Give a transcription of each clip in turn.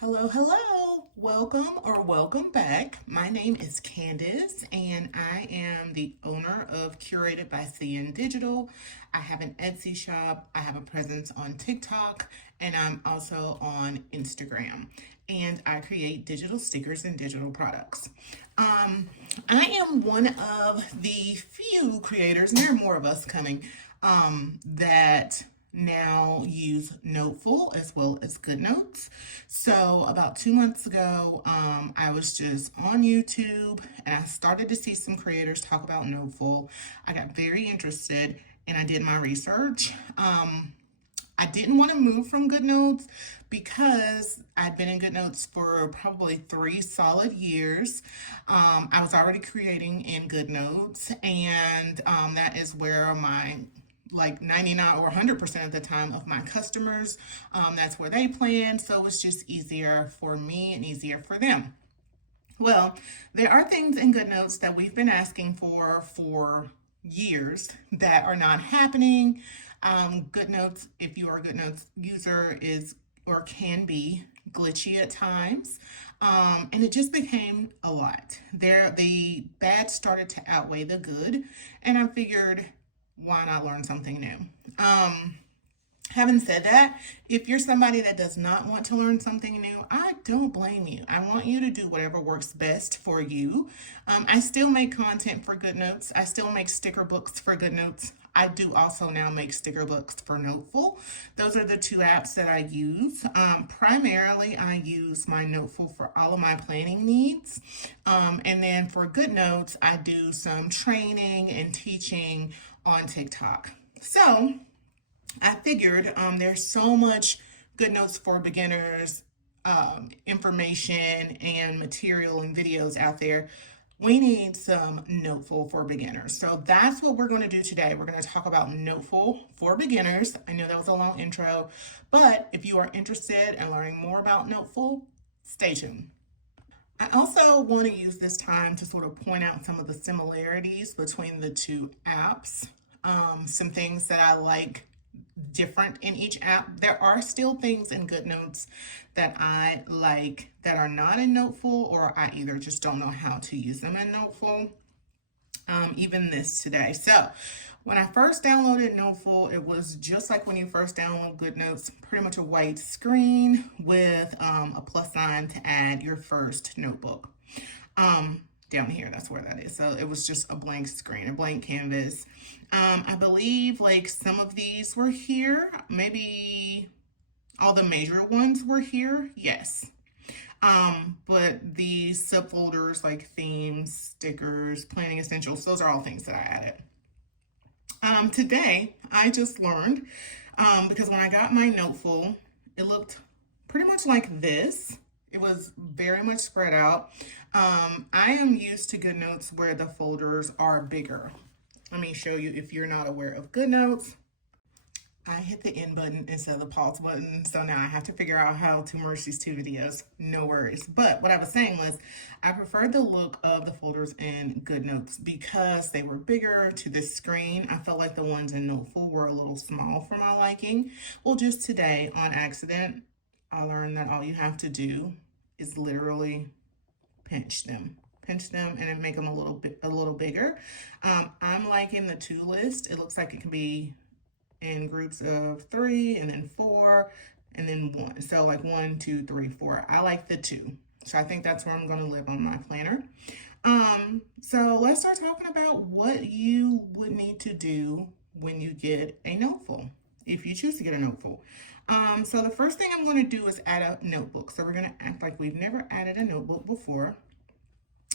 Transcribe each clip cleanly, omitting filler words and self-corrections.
Hello, hello. Welcome back. My name is Candace and I am the owner of Curated by CN Digital. I have an Etsy shop, I have a presence on TikTok, and I'm also on Instagram. And I create digital stickers and digital products. I am one of the few creators, and there are more of us coming, that now use Noteful as well as Goodnotes. So about 2 months ago, I was just on YouTube and I started to see some creators talk about Noteful. I got very interested and I did my research. I didn't want to move from Goodnotes because I'd been in Goodnotes for probably 3 solid years. I was already creating in Goodnotes, and that is where my like 99 or 100% of the time of my customers, that's where they plan. So it's just easier for me and easier for them. Well, there are things in Goodnotes that we've been asking for years that are not happening. Goodnotes, if you are a Goodnotes user, is or can be glitchy at times. And it just became a lot. The bad started to outweigh the good, and I figured, why not learn something new? Having said that, if you're somebody that does not want to learn something new, I don't blame you. I want you to do whatever works best for you. I still make content for Goodnotes. I still make sticker books for Goodnotes. I do also now make sticker books for Noteful. Those are the two apps that I use. Primarily, I use my Noteful for all of my planning needs. And then for Goodnotes, I do some training and teaching on TikTok. So I figured there's so much Goodnotes for Beginners information and material and videos out there. We need some Noteful for Beginners. So that's what we're going to do today. We're going to talk about Noteful for Beginners. I know that was a long intro, but if you are interested in learning more about Noteful, stay tuned. I also want to use this time to sort of point out some of the similarities between the two apps. Some things that I like different in each app. There are still things in Goodnotes that I like that are not in Noteful, or I either just don't know how to use them in Noteful. Even this today. So when I first downloaded Noteful, it was just like when you first download Goodnotes, pretty much a white screen with a plus sign to add your first notebook. Down here, that's where that is. So it was just a blank screen, a blank canvas. I believe like some of these were here. Maybe all the major ones were here. Yes. But the subfolders like themes, stickers, planning essentials, those are all things that I added. Today, I just learned, because when I got my Noteful, it looked pretty much like this. It was very much spread out. I am used to Goodnotes where the folders are bigger. Let me show you if you're not aware of Goodnotes. I hit the end button instead of the pause button, so now I have to figure out how to merge these two videos. No worries. But what I was saying was I preferred the look of the folders in Goodnotes because they were bigger to the screen. I felt like the ones in Noteful were a little small for my liking. Well, just today on accident, I learned that all you have to do is literally pinch them and make them a little bigger. I'm liking the 2 list. It looks like it can be in groups of 3 and then 4 and then 1. So like 1, 2, 3, 4. I like the 2. So I think that's where I'm going to live on my planner. So let's start talking about what you would need to do when you get a Noteful, if you choose to get a Noteful. So the first thing I'm going to do is add a notebook. So we're going to act like we've never added a notebook before.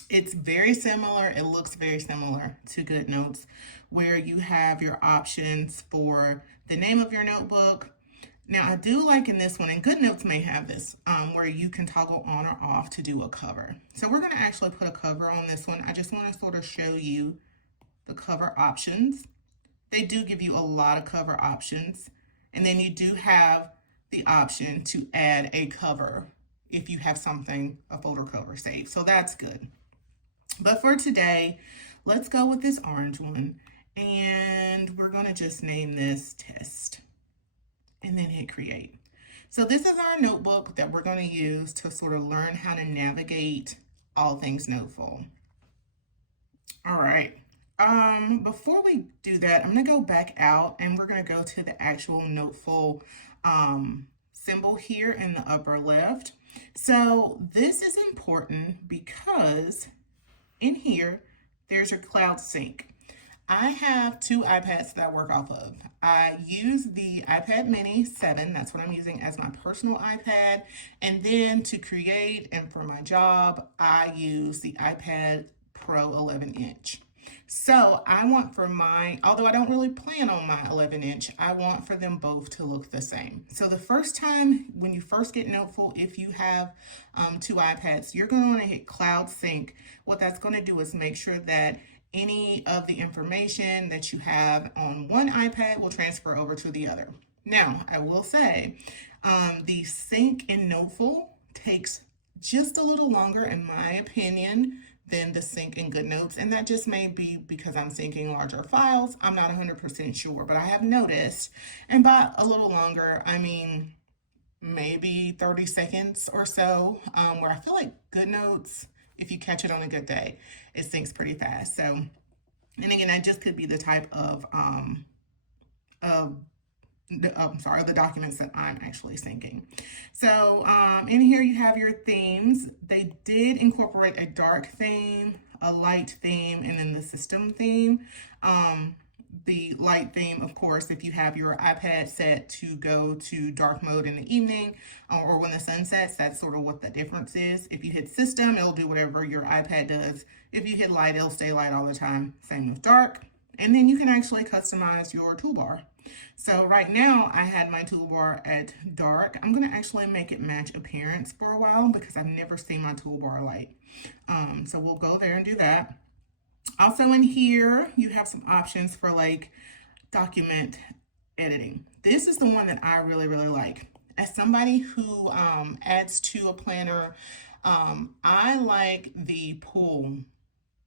It's very similar. It looks very similar to Goodnotes, where you have your options for the name of your notebook. Now, I do like in this one, and Goodnotes may have this, where you can toggle on or off to do a cover. So we're going to actually put a cover on this one. I just want to sort of show you the cover options. They do give you a lot of cover options. And then you do have the option to add a cover if you have something, a folder cover saved. So that's good. But for today, let's go with this orange one. And we're going to just name this test and then hit create. So this is our notebook that we're going to use to sort of learn how to navigate all things Noteful. All right. Before we do that, I'm going to go back out and we're going to go to the actual Noteful symbol here in the upper left. So this is important because in here, there's your cloud sync. I have two iPads that I work off of. I use the iPad mini 7, that's what I'm using as my personal iPad. And then to create and for my job, I use the iPad Pro 11 inch. So I want for my, although I don't really plan on my 11 inch, I want for them both to look the same. So the first time when you first get Noteful, if you have two iPads, you're going to want to hit Cloud Sync. What that's going to do is make sure that any of the information that you have on one iPad will transfer over to the other. Now, I will say the sync in Noteful takes just a little longer, in my opinion, than the sync in Goodnotes, and that just may be because I'm syncing larger files. I'm not 100% sure, but I have noticed, and by a little longer, I mean maybe 30 seconds or so, where I feel like Goodnotes, if you catch it on a good day, it syncs pretty fast. So, and again, that just could be the type of the documents that I'm actually syncing. So in here you have your themes. They did incorporate a dark theme, a light theme, and then the system theme. The light theme, of course, if you have your iPad set to go to dark mode in the evening or when the sun sets, that's sort of what the difference is. If you hit system, it'll do whatever your iPad does. If you hit light, it'll stay light all the time. Same with dark. And then you can actually customize your toolbar. So right now I had my toolbar at dark. I'm going to actually make it match appearance for a while because I've never seen my toolbar light. So we'll go there and do that. Also in here, you have some options for like document editing. This is the one that I really, really like. As somebody who adds to a planner, I like the pull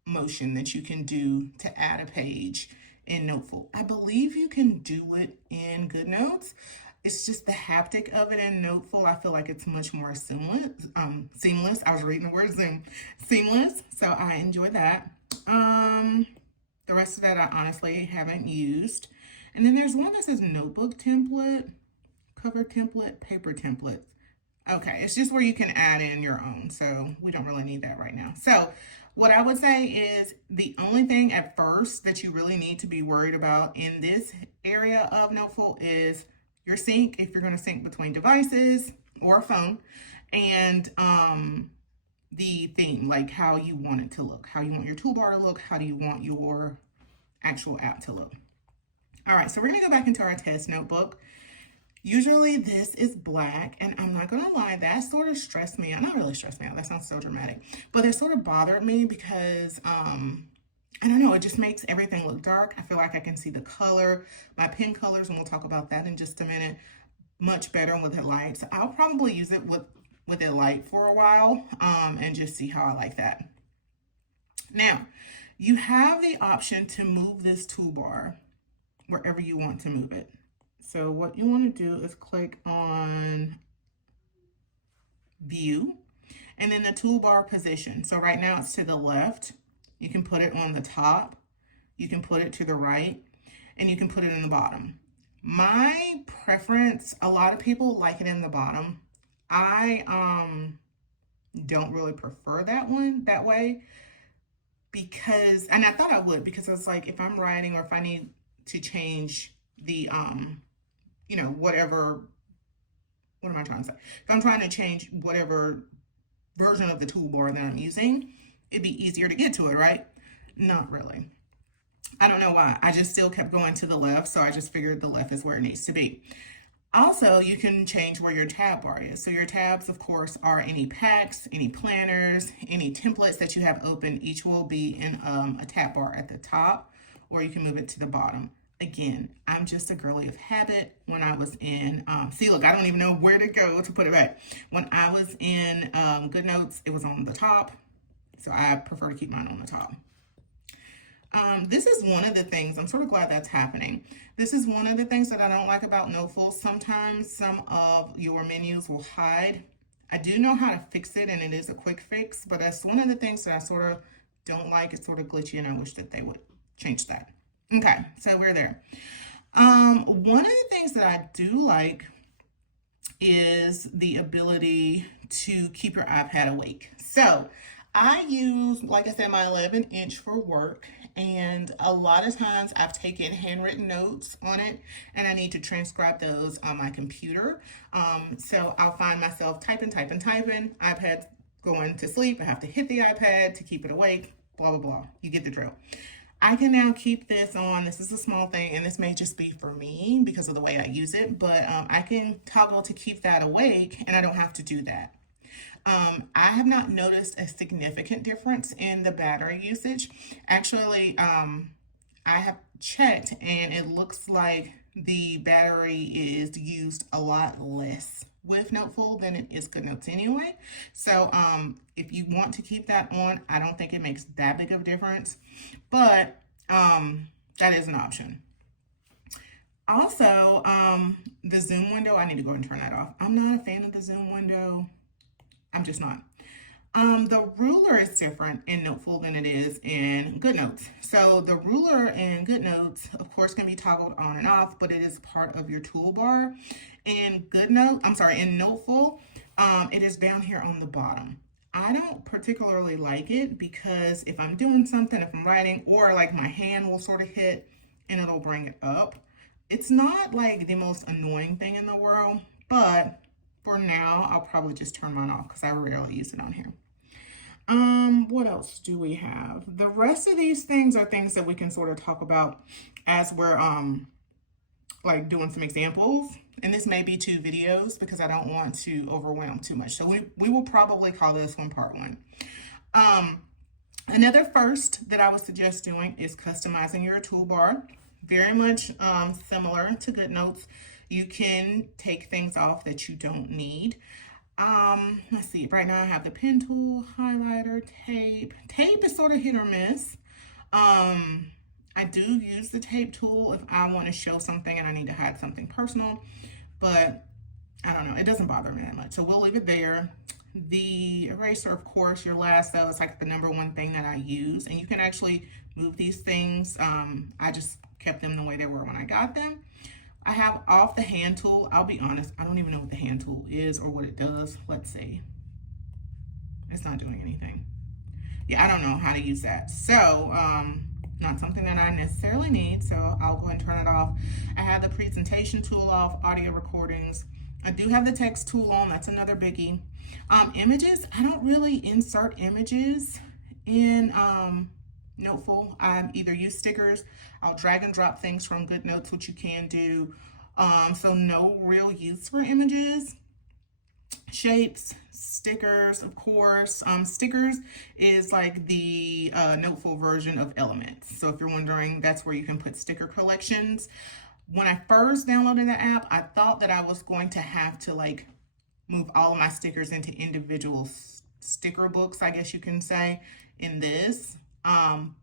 motion that you can do to add a page in Noteful. I believe you can do it in Goodnotes. It's just the haptic of it in Noteful. I feel like it's much more seamless. I was reading the word Zoom. Seamless. So I enjoy that. The rest of that I honestly haven't used. And then there's one that says notebook template, cover template, paper template. Okay, it's just where you can add in your own. So we don't really need that right now. So what I would say is the only thing at first that you really need to be worried about in this area of Noteful is your sync, if you're going to sync between devices or a phone, and the theme, like how you want it to look, how you want your toolbar to look, how do you want your actual app to look. All right, so we're going to go back into our test notebook. Usually this is black, and I'm not gonna lie, that sort of stressed me out. Not really stressed me out, that sounds so dramatic, but it sort of bothered me because, I don't know, it just makes everything look dark. I feel like I can see the color, my pen colors, and we'll talk about that in just a minute, much better with it light. So I'll probably use it with it light for a while, and just see how I like that. Now, you have the option to move this toolbar wherever you want to move it. So what you want to do is click on view and then the toolbar position. So right now it's to the left. You can put it on the top, you can put it to the right, and you can put it in the bottom. My preference, a lot of people like it in the bottom. I don't really prefer that way because, and I thought I would, because I was like, if I'm writing or if I need to change the you know, whatever, what am I trying to say? If I'm trying to change whatever version of the toolbar that I'm using, it'd be easier to get to it, right? Not really. I don't know why. I just still kept going to the left, so I just figured the left is where it needs to be. Also, you can change where your tab bar is. So your tabs, of course, are any packs, any planners, any templates that you have open. Each will be in a tab bar at the top, or you can move it to the bottom. Again, I'm just a girly of habit. When I was in, see, look, I don't even know where to go to put it back. When I was in Goodnotes, it was on the top. So I prefer to keep mine on the top. This is one of the things, I'm sort of glad that's happening. This is one of the things that I don't like about Noteful. Sometimes some of your menus will hide. I do know how to fix it, and it is a quick fix, but that's one of the things that I sort of don't like. It's sort of glitchy, and I wish that they would change that. Okay, so we're there. One of the things that I do like is the ability to keep your iPad awake. So I use, like I said, my 11-inch for work, and a lot of times I've taken handwritten notes on it, and I need to transcribe those on my computer. So I'll find myself typing, iPad going to sleep. I have to hit the iPad to keep it awake, blah, blah, blah. You get the drill. I can now keep this on. This is a small thing, and this may just be for me because of the way I use it, but I can toggle to keep that awake, and I don't have to do that. I have not noticed a significant difference in the battery usage. Actually, I have checked, and it looks like the battery is used a lot less with Noteful than it is Goodnotes anyway. So if you want to keep that on, I don't think it makes that big of a difference, but that is an option. Also, the zoom window, I need to go and turn that off. I'm not a fan of the zoom window. I'm just not. The ruler is different in Noteful than it is in Goodnotes. So the ruler in Goodnotes, of course, can be toggled on and off, but it is part of your toolbar. In Noteful, it is down here on the bottom. I don't particularly like it because if I'm doing something, if I'm writing, or like my hand will sort of hit and it'll bring it up. It's not like the most annoying thing in the world, but for now, I'll probably just turn mine off because I rarely use it on here. What else do we have? The rest of these things are things that we can sort of talk about as we're like doing some examples. And this may be 2 videos because I don't want to overwhelm too much. So we will probably call this one part 1. Another first that I would suggest doing is customizing your toolbar. Very much similar to Goodnotes. You can take things off that you don't need. Let's see, right now I have the pen tool, highlighter, tape. Tape is sort of hit or miss. I do use the tape tool if I want to show something and I need to hide something personal, but I don't know, it doesn't bother me that much. So we'll leave it there. The eraser, of course, your lasso is like the #1 thing that I use, and you can actually move these things. I just kept them the way they were when I got them. I have off the hand tool. I'll be honest, I don't even know what the hand tool is or what it does. Let's see. It's not doing anything. Yeah, I don't know how to use that. So, not something that I necessarily need, so I'll go ahead and turn it off. I have the presentation tool off, audio recordings. I do have the text tool on, that's another biggie. Images, I don't really insert images in Noteful. I either use stickers, I'll drag and drop things from Goodnotes, which you can do. So no real use for images. Shapes, stickers, of course. Stickers is like the Noteful version of Elements. So if you're wondering, that's where you can put sticker collections. When I first downloaded the app, I thought that I was going to have to like move all of my stickers into individual sticker books, I guess you can say, in this.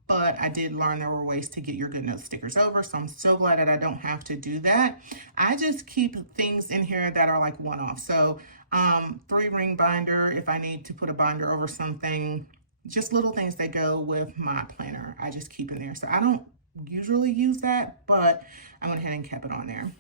But I did learn there were ways to get your Goodnotes stickers over, so I'm so glad that I don't have to do that. I just keep things in here that are like one-off. So 3-ring binder if I need to put a binder over something, just little things that go with my planner, I just keep in there. So I don't usually use that, but I went ahead and kept it on there.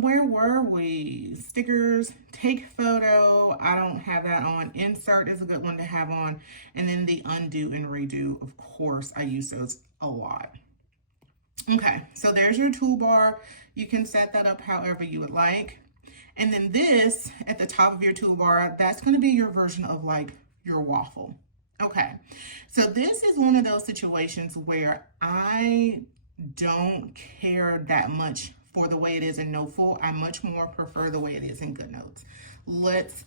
Where were we? Stickers, take photo, I don't have that on. Insert is a good one to have on. And then the undo and redo, of course, I use those a lot. Okay, so there's your toolbar. You can set that up however you would like. And then this, at the top of your toolbar, that's gonna be your version of like your waffle. Okay, so this is one of those situations where I don't care that much for the way it is in Noteful. I much more prefer the way it is in Goodnotes. Let's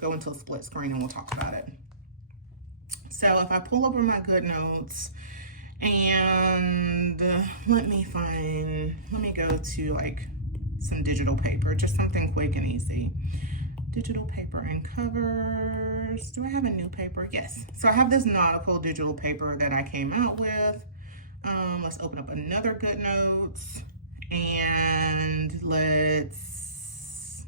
go into a split screen and we'll talk about it. So if I pull over my Goodnotes and let me go to like some digital paper, just something quick and easy. digital paper and covers. Do I have a new paper? Yes. So I have this nautical digital paper that I came out with. Let's open up another Goodnotes, and let's,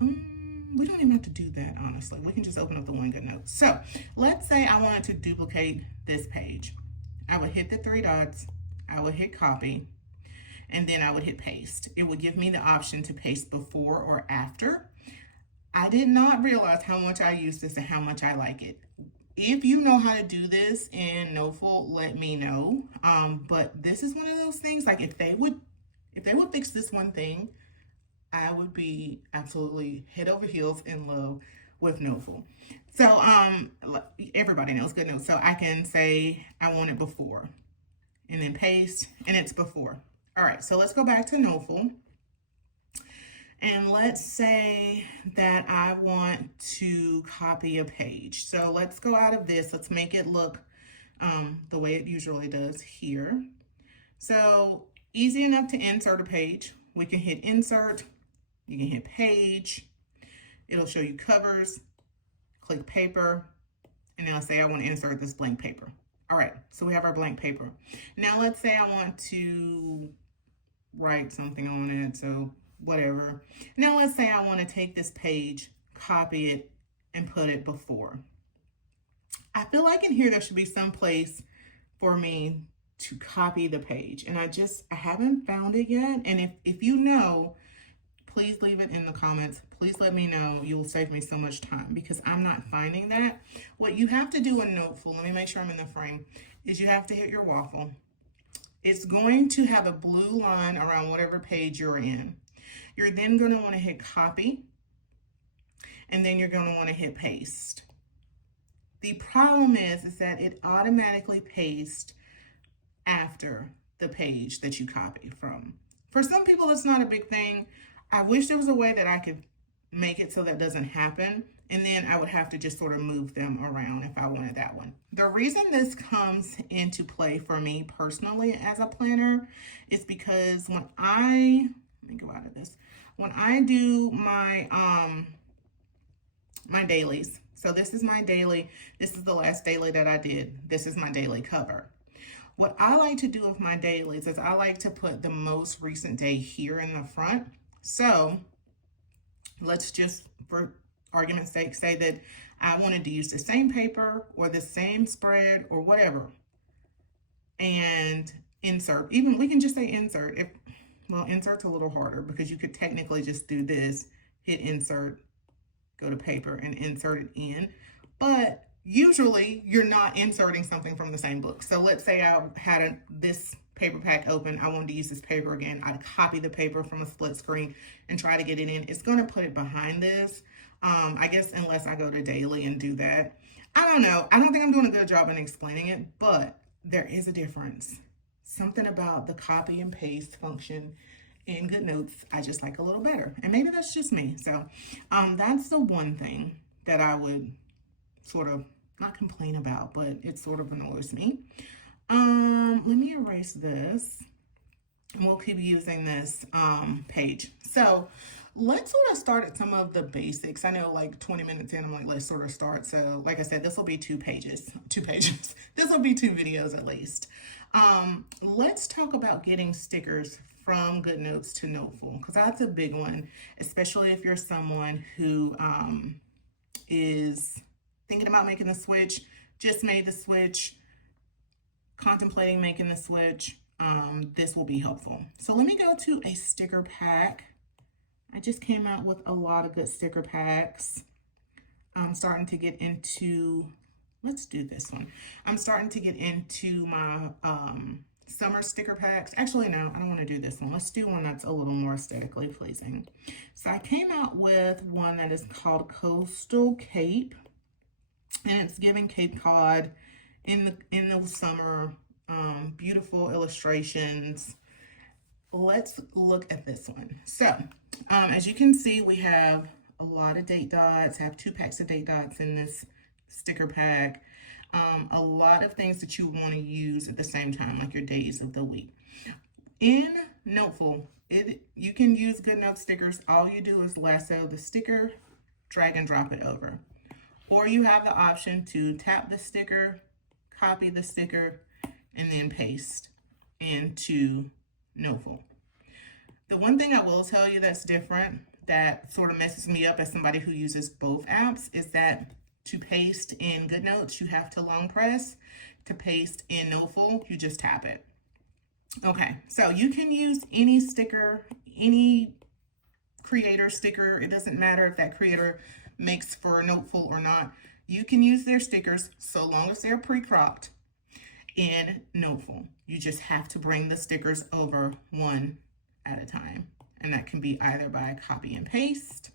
we don't even have to do that, honestly. We can just open up the one Goodnotes. So let's say I wanted to duplicate this page. I would hit the three dots, I would hit copy, and then I would hit paste. It would give me the option to paste before or after. I did not realize how much I use this and how much I like it. If you know how to do this in Noteful, let me know. But this is one of those things, like if they would fix this one thing, I would be absolutely head over heels in love with Noteful. So everybody knows Goodnotes. So I can say I want it before and then paste, and it's before. All right, so let's go back to Noteful. And let's say that I want to copy a page. So let's go out of this. Let's make it look the way it usually does here. So easy enough to insert a page. We can hit insert, you can hit page. It'll show you covers, click paper, and now say I want to insert this blank paper. All right, so we have our blank paper. Now let's say I want to write something on it, so whatever. Now let's say I want to take this page, copy it, and put it before. I feel like in here there should be some place for me to copy the page, and I haven't found it yet. And if you know, please leave it in the comments. Please let me know. You will save me so much time because I'm not finding that. What you have to do in Noteful, let me make sure I'm in the frame, is you have to hit your waffle. It's going to have a blue line around whatever page you're in. You're then going to want to hit copy, and then you're going to want to hit paste. The problem is that it automatically pastes after the page that you copy from. For some people, it's not a big thing. I wish there was a way that I could make it so that doesn't happen, and then I would have to just sort of move them around if I wanted that one. The reason this comes into play for me personally as a planner is because when let me go out of this. When I do my my dailies, so this is my daily, this is the last daily that I did, this is my daily cover. What I like to do with my dailies is I like to put the most recent day here in the front. So let's just, for argument's sake, say that I wanted to use the same paper or the same spread or whatever, and insert. Even we can just say insert. Well, insert's a little harder because you could technically just do this, hit insert, go to paper, and insert it in. But usually you're not inserting something from the same book. So let's say I had this paper pack open. I wanted to use this paper again. I'd copy the paper from a split screen and try to get it in. It's going to put it behind this. I guess unless I go to daily and do that. I don't know. I don't think I'm doing a good job in explaining it, but there is a difference. Something about the copy and paste function in Goodnotes I just like a little better. And maybe that's just me. So that's the one thing that I would sort of not complain about, but it sort of annoys me. Let me erase this, and we'll keep using this page. So let's sort of start at some of the basics. I know like 20 minutes in, I'm like, let's sort of start. So like I said, this will be two pages. This will be 2 videos at least. Let's talk about getting stickers from Goodnotes to Noteful, because that's a big one, especially if you're someone who is thinking about making the switch, just made the switch, contemplating making the switch. This will be helpful. So let me go to a sticker pack. I just came out with a lot of good sticker packs. I'm starting to get into, let's do this one. I'm starting to get into my summer sticker packs. Actually, no, I don't want to do this one. Let's do one that's a little more aesthetically pleasing. So I came out with one that is called Coastal Cape, and it's giving Cape Cod in the summer. Beautiful illustrations. Let's look at this one. So as you can see, we have a lot of date dots. I have 2 packs of date dots in this sticker pack. A lot of things that you want to use at the same time, like your days of the week. In Noteful, You can use Goodnotes stickers. All you do is lasso the sticker, drag and drop it over. Or you have the option to tap the sticker, copy the sticker, and then paste into Noteful. The one thing I will tell you that's different, that sort of messes me up as somebody who uses both apps, is that to paste in Goodnotes, you have to long press. To paste in Noteful, you just tap it. Okay, so you can use any sticker, any creator sticker. It doesn't matter if that creator makes for Noteful or not. You can use their stickers so long as they're pre-cropped in Noteful. You just have to bring the stickers over one at a time. And that can be either by copy and paste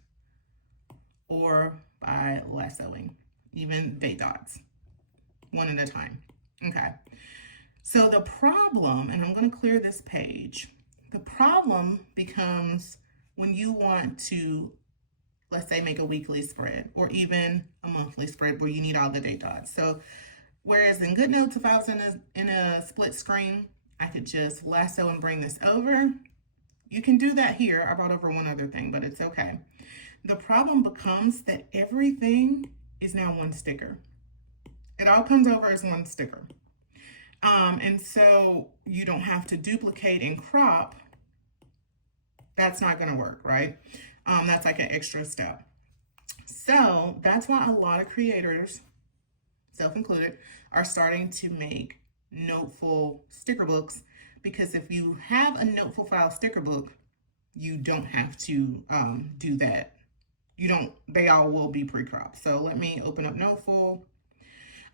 or by lassoing, even date dots, one at a time. Okay. So the problem, and I'm going to clear this page, the problem becomes when you want to, let's say, make a weekly spread or even a monthly spread where you need all the date dots. So whereas in Goodnotes, if I was in a split screen, I could just lasso and bring this over. You can do that here. I brought over one other thing, but it's okay. The problem becomes that everything is now one sticker. It all comes over as one sticker. And so you don't have to duplicate and crop. That's not going to work, right? That's like an extra step. So that's why a lot of creators, self included, are starting to make Noteful sticker books, because if you have a Noteful file sticker book, you don't have to do that. They all will be pre-cropped. So let me open up Noteful.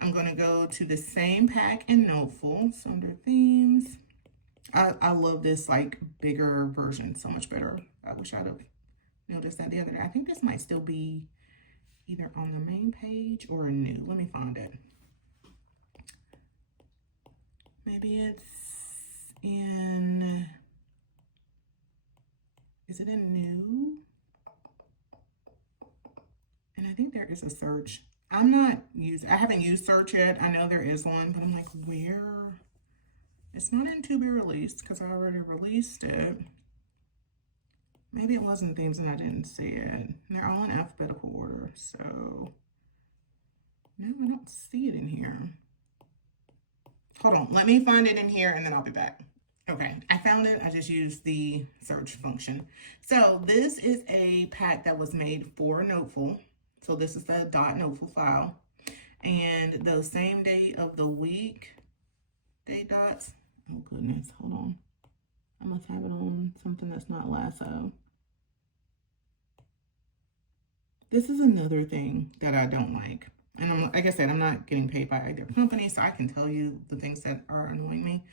I'm going to go to the same pack in Noteful. So under themes, I love this like bigger version, so much better. I wish I'd have noticed that the other day. I think this might still be either on the main page or a new. Let me find it. Maybe it's in, is it in new? And I think there is a search. I haven't used search yet. I know there is one, but I'm like, where? It's not in to be released because I already released it. Maybe it was in themes and I didn't see it. And they're all in alphabetical order. So, no, I don't see it in here. Hold on, let me find it in here and then I'll be back. Okay, I found it. I just used the search function. So this is a pack that was made for Noteful. So this is the .noteful file. And those same day of the week date dots. Oh goodness, hold on. I must have it on something that's not lasso. This is another thing that I don't like. And like I said, I'm not getting paid by either company, so I can tell you the things that are annoying me.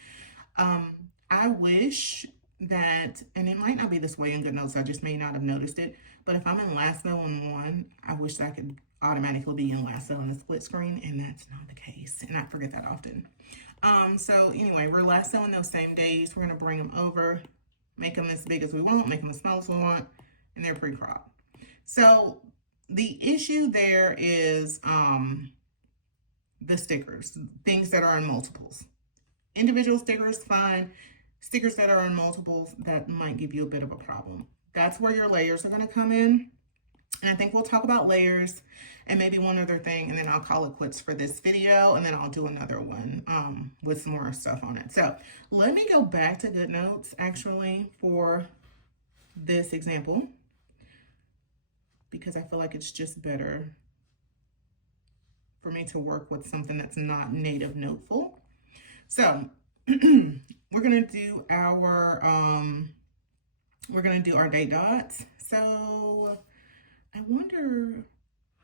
I wish that, and it might not be this way in Goodnotes, I just may not have noticed it, but if I'm in lasso in one, I wish that I could automatically be in lasso in the split screen, and that's not the case, and I forget that often. So anyway, we're lassoing those same days. We're going to bring them over, make them as big as we want, make them as small as we want, and they're pre-cropped. So the issue there is the stickers, things that are in multiples. Individual stickers, fine. Stickers that are in multiples, that might give you a bit of a problem. That's where your layers are going to come in. And I think we'll talk about layers and maybe one other thing, and then I'll call it quits for this video, and then I'll do another one with some more stuff on it. So let me go back to Goodnotes actually for this example, because I feel like it's just better for me to work with something that's not native Noteful. So we're gonna do our date dots. So I wonder,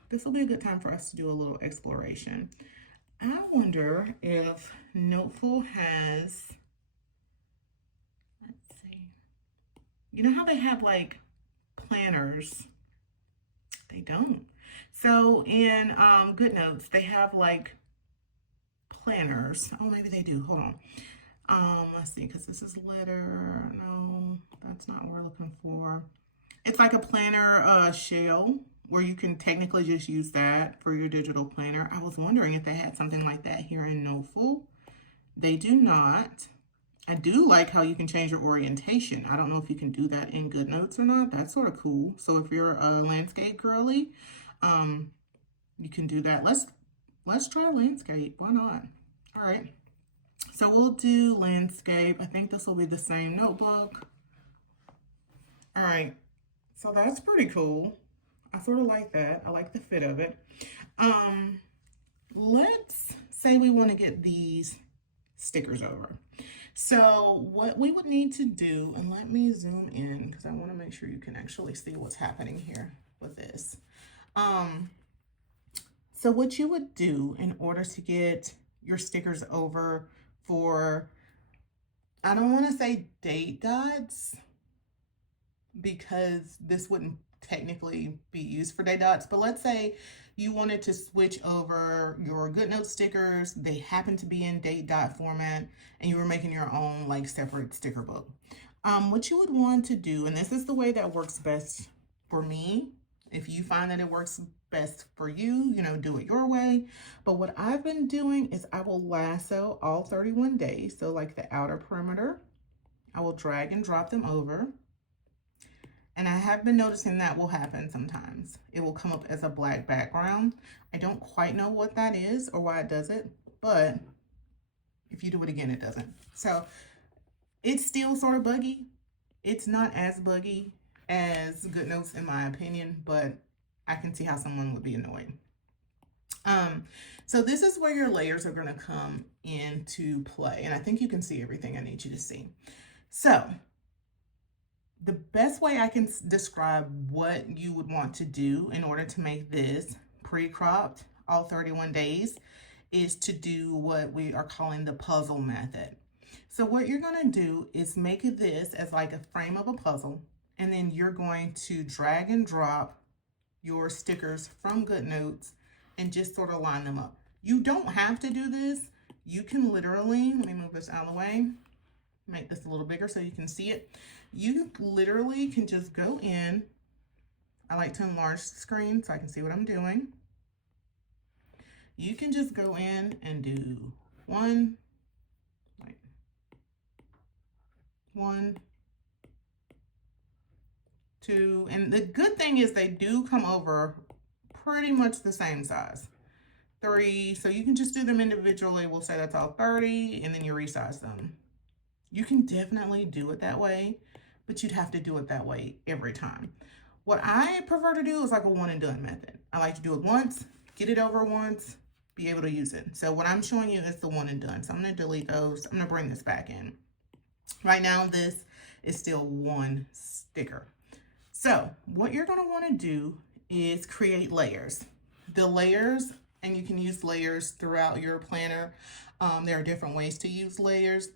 this will be a good time for us to do a little exploration. I wonder if Noteful has, let's see, you know how they have like planners? They don't. So in Goodnotes, they have like planners. Oh, maybe they do. Hold on. Let's see, because this is letter. No, that's not what we're looking for. It's like a planner shell where you can technically just use that for your digital planner. I was wondering if they had something like that here in Noteful. They do not. I do like how you can change your orientation. I don't know if you can do that in Goodnotes or not. That's sort of cool. So if you're a landscape girly, um, you can do that. Let's try landscape. Why not? All right. So we'll do landscape. I think this will be the same notebook. All right. So that's pretty cool. I sort of like that. I like the fit of it. Let's say we want to get these stickers over. So what we would need to do, and let me zoom in because I want to make sure you can actually see what's happening here with this. So what you would do in order to get your stickers over for, I don't want to say date dots because this wouldn't technically be used for date dots, but let's say you wanted to switch over your Goodnotes stickers, they happen to be in date dot format, and you were making your own like separate sticker book. What you would want to do, and this is the way that works best for me. If you find that it works best for you, you know, do it your way. But what I've been doing is I will lasso all 31 days. So like the outer perimeter, I will drag and drop them over. And I have been noticing that will happen sometimes. It will come up as a black background. I don't quite know what that is or why it does it, but if you do it again, it doesn't. So it's still sort of buggy. It's not as buggy as Goodnotes in my opinion, but I can see how someone would be annoyed. So this is where your layers are going to come into play. And I think you can see everything I need you to see. So the best way I can describe what you would want to do in order to make this pre-cropped all 31 days is to do what we are calling the puzzle method. So what you're going to do is make this as like a frame of a puzzle, and then you're going to drag and drop your stickers from Goodnotes and just sort of line them up. You don't have to do this. You can literally, let me move this out of the way, make this a little bigger so you can see it. You literally can just go in. I like to enlarge the screen so I can see what I'm doing. You can just go in and do one, two, and the good thing is they do come over pretty much the same size. 3, so you can just do them individually. We'll say that's all 30, and then you resize them. You can definitely do it that way, but you'd have to do it that way every time. What I prefer to do is like a one and done method. I like to do it once, get it over once, be able to use it. So what I'm showing you is the one and done. So I'm going to delete those. I'm going to bring this back in. Right now, this is still one sticker. So what you're going to want to do is create layers. The layers, and you can use layers throughout your planner. There are different ways to use layers.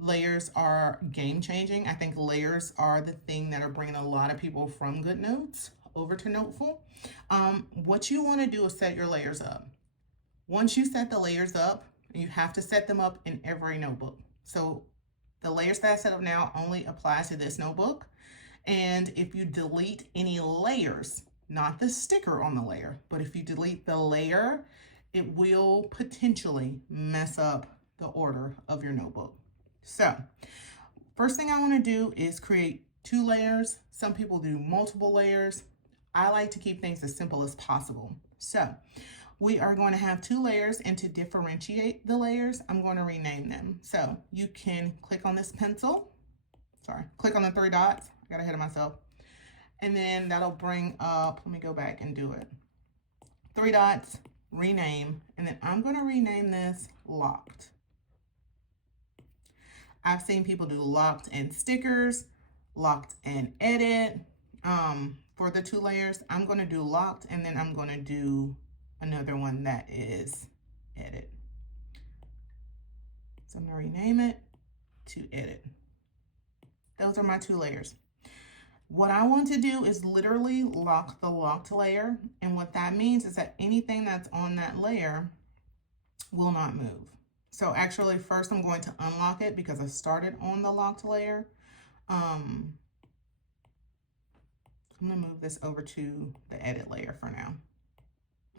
Layers are game changing. I think layers are the thing that are bringing a lot of people from Goodnotes over to Noteful. What you want to do is set your layers up. Once you set the layers up, you have to set them up in every notebook. So the layers that I set up now only apply to this notebook. And if you delete any layers, not the sticker on the layer, but if you delete the layer, it will potentially mess up the order of your notebook. So first thing I want to do is create 2 layers. Some people do multiple layers. I like to keep things as simple as possible. So we are going to have 2 layers, and to differentiate the layers, I'm going to rename them. So you can click on this pencil, click on the 3 dots. I got ahead of myself. And then that'll bring up, let me go back and do it. 3 dots, rename, and then I'm going to rename this locked. I've seen people do locked and stickers, locked and edit. For the 2 layers, I'm going to do locked, and then I'm going to do another one that is edit. So I'm going to rename it to edit. Those are my 2 layers. What I want to do is literally lock the locked layer. And what that means is that anything that's on that layer will not move. So actually first I'm going to unlock it because I started on the locked layer. I'm going to move this over to the edit layer for now.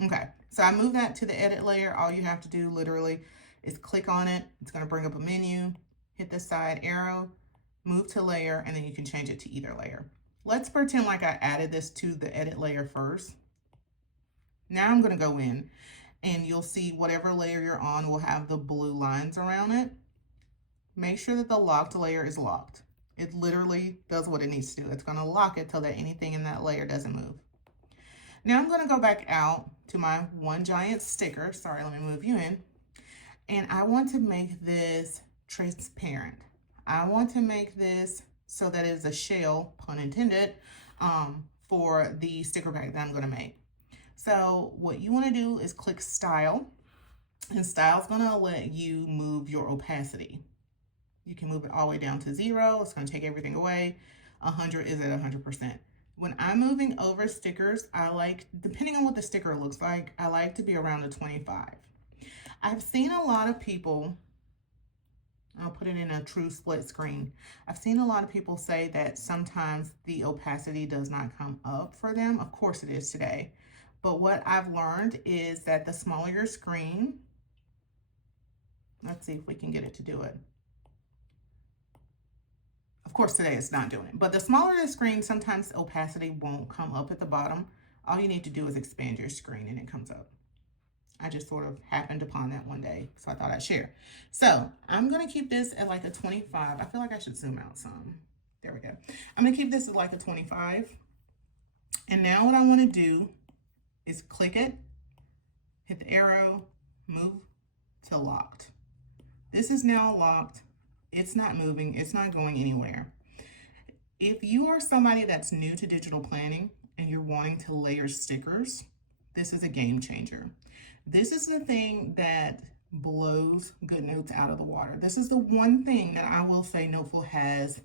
Okay, so I move that to the edit layer. All you have to do literally is click on it. It's going to bring up a menu, hit the side arrow, move to layer, and then you can change it to either layer. Let's pretend like I added this to the edit layer first. Now I'm going to go in and you'll see whatever layer you're on will have the blue lines around it. Make sure that the locked layer is locked. It literally does what it needs to do. It's going to lock it so that anything in that layer doesn't move. Now I'm going to go back out to my one giant sticker. Sorry, let me move you in. And I want to make this transparent. I want to make this so that it is a shell, pun intended, for the sticker pack that I'm going to make. So what you want to do is click Style, and Style is going to let you move your opacity. You can move it all the way down to 0. It's going to take everything away. 100 is at 100%. When I'm moving over stickers, I like, depending on what the sticker looks like, I like to be around a 25. I've seen a lot of people, I'll put it in a true split screen. I've seen a lot of people say that sometimes the opacity does not come up for them. Of course it is today. But what I've learned is that the smaller your screen, let's see if we can get it to do it. Of course today it's not doing it, but the smaller the screen, sometimes opacity won't come up at the bottom. All you need to do is expand your screen and it comes up. I just sort of happened upon that one day, so I thought I'd share. So I'm gonna keep this at like a 25. I feel like I should zoom out some. There we go. I'm gonna keep this at like a 25. And now what I wanna do is click it, hit the arrow, move to locked. This is now locked. It's not moving, it's not going anywhere. If you are somebody that's new to digital planning and you're wanting to layer stickers, this is a game changer. This is the thing that blows Goodnotes out of the water. This is the one thing that I will say Noteful has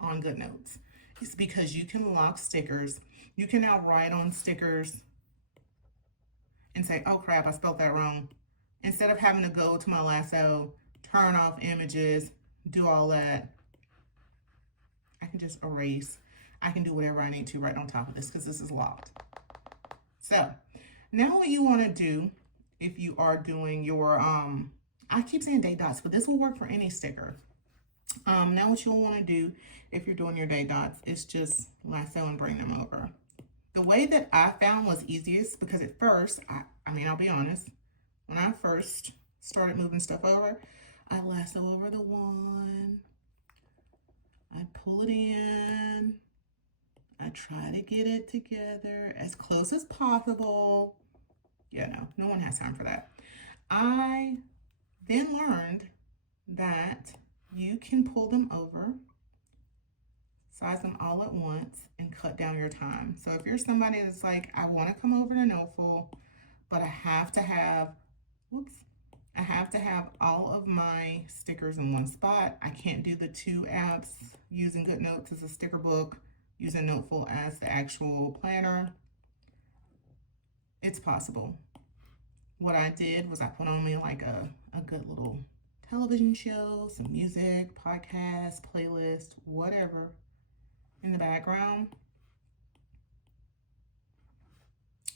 on Goodnotes. It's because you can lock stickers. You can now write on stickers and say, oh crap, I spelled that wrong. Instead of having to go to my lasso, turn off images, do all that, I can just erase. I can do whatever I need to right on top of this because this is locked. So now what you want to do, if you are doing your, I keep saying date dots, but this will work for any sticker. Now what you'll want to do if you're doing your date dots is just lasso and bring them over. The way that I found was easiest, because at first, I mean, I'll be honest, when I first started moving stuff over, I lasso over the one, I pull it in, I try to get it together as close as possible. Yeah, no one has time for that. I then learned that you can pull them over, size them all at once, and cut down your time. So if you're somebody that's like, I want to come over to Noteful, but I have to have, I have to have all of my stickers in one spot. I can't do the two apps using Goodnotes as a sticker book, using Noteful as the actual planner. It's possible. What I did was I put on me like a good little television show, some music, podcast, playlist, whatever in the background.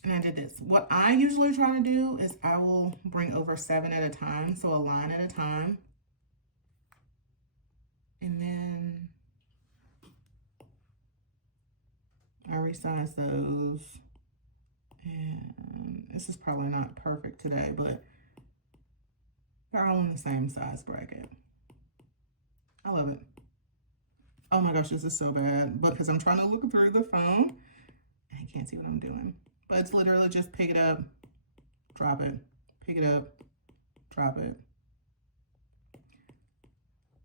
And I did this. What I usually try to do is I will bring over 7 at a time, so a line at a time. And then I resize those. And this is probably not perfect today, but they're all in the same size bracket. I love it. Oh my gosh, this is so bad because I'm trying to look through the phone and I can't see what I'm doing. But it's literally just pick it up, drop it, pick it up, drop it.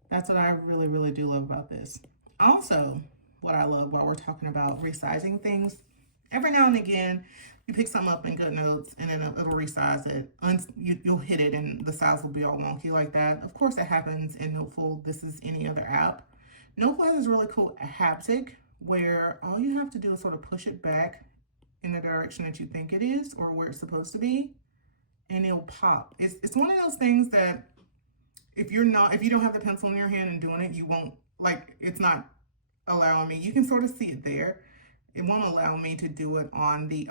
That's what I really, really do love about this. Also, what I love while we're talking about resizing things, every now and again, you pick something up in Goodnotes and then it'll resize it. You'll hit it and the size will be all wonky like that. Of course, that happens in Noteful. This is any other app. Noteful has this really cool haptic where all you have to do is sort of push it back in the direction that you think it is or where it's supposed to be, and it'll pop. It's one of those things that if you don't have the pencil in your hand and doing it, you won't, like, it's not allowing me. You can sort of see it there. It won't allow me to do it on the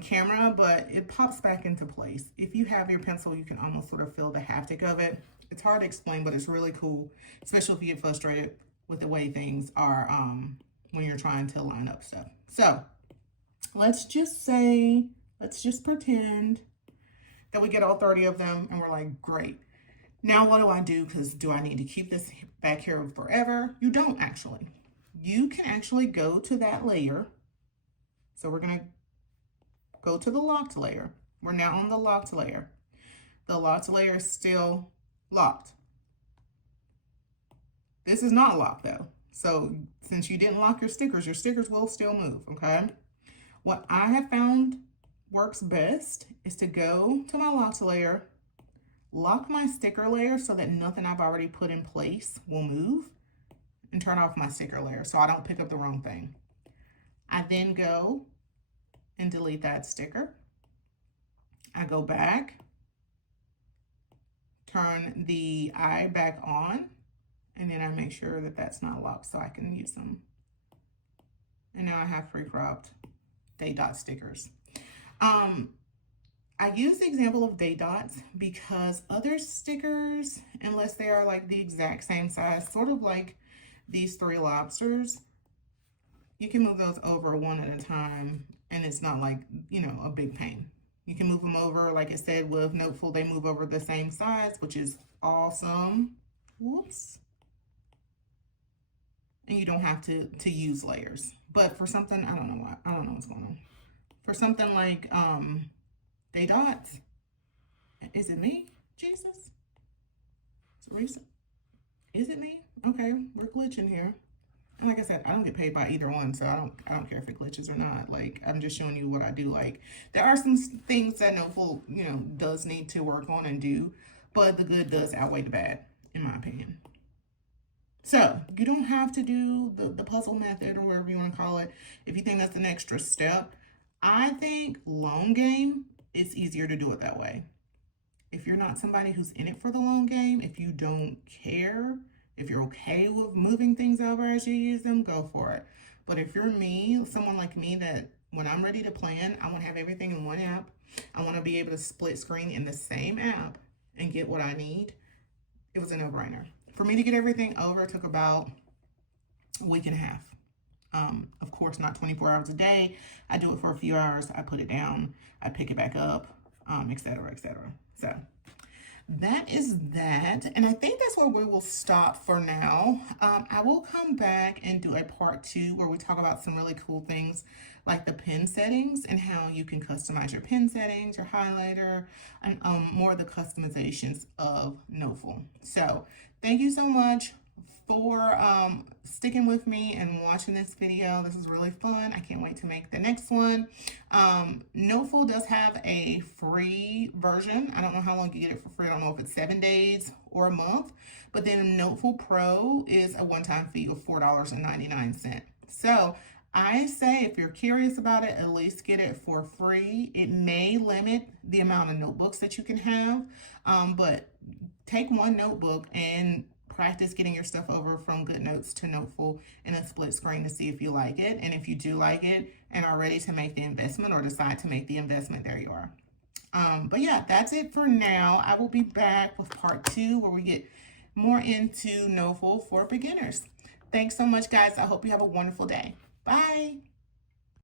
camera, but it pops back into place. If you have your pencil, you can almost sort of feel the haptic of it. It's hard to explain, but it's really cool, especially if you get frustrated with the way things are when you're trying to line up stuff. So let's just pretend that we get all 30 of them and we're like, great. Now what do I do? Because do I need to keep this back here forever? You don't actually. You can actually go to that layer. So we're going to go to the locked layer. We're now on the locked layer. The locked layer is still locked. This is not locked though. So since you didn't lock your stickers will still move, okay? What I have found works best is to go to my locked layer, lock my sticker layer so that nothing I've already put in place will move, and turn off my sticker layer so I don't pick up the wrong thing. I then go and delete that sticker. I go back, turn the eye back on, and then I make sure that that's not locked so I can use them. And now I have pre-cropped day dot stickers. I use the example of day dots because other stickers, unless they are like the exact same size, sort of like these 3 lobsters, you can move those over one at a time and it's not like, you know, a big pain. You can move them over, like I said, with Noteful, they move over the same size, which is awesome. Whoops. And you don't have to use layers. But for something, I don't know what's going on. For something like day dots, is it me, Jesus? Is it me? Okay, we're glitching here. And like I said, I don't get paid by either one, so I don't care if it glitches or not. Like, I'm just showing you what I do. Like, there are some things that Noteful, you know, does need to work on and do, but the good does outweigh the bad, in my opinion. So you don't have to do the puzzle method or whatever you want to call it if you think that's an extra step. I think long game, it's easier to do it that way. If you're not somebody who's in it for the long game, if you don't care, if you're okay with moving things over as you use them, go for it. But if you're me, someone like me, that when I'm ready to plan, I want to have everything in one app. I want to be able to split screen in the same app and get what I need. It was a no-brainer. For me to get everything over, it took about a week and a half. Of course, not 24 hours a day. I do it for a few hours. I put it down. I pick it back up, et cetera, et cetera. So that is that. And I think that's where we will stop for now. I will come back and do a part 2 where we talk about some really cool things like the pen settings and how you can customize your pen settings, your highlighter, and more of the customizations of Noteful. So thank you so much for sticking with me and watching this video. This is really fun. I can't wait to make the next one. Noteful does have a free version. I don't know how long you get it for free. I don't know if it's 7 days or a month. But then Noteful Pro is a one-time fee of $4.99. So I say if you're curious about it, at least get it for free. It may limit the amount of notebooks that you can have, but take one notebook and practice getting your stuff over from Goodnotes to Noteful in a split screen to see if you like it. And if you do like it and are ready to make the investment or decide to make the investment, there you are. But yeah, that's it for now. I will be back with part 2 where we get more into Noteful for beginners. Thanks so much, guys. I hope you have a wonderful day. Bye.